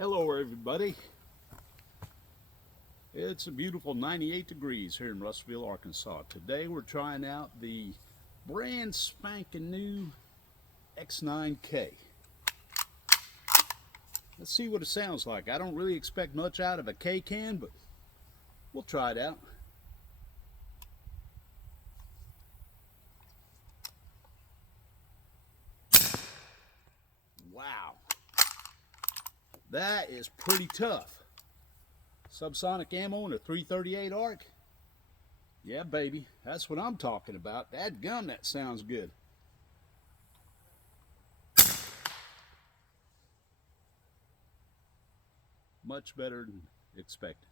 Hello everybody. It's a beautiful 98 degrees here in Russellville, Arkansas. Today we're trying out the brand spanking new X9K. Let's see what it sounds like. I don't really expect much out of a K can, but we'll try it out. Wow. That is pretty tough. Subsonic ammo and a 338 arc. Yeah, baby, that's what I'm talking about. Dadgum, that sounds good. Much better than expected.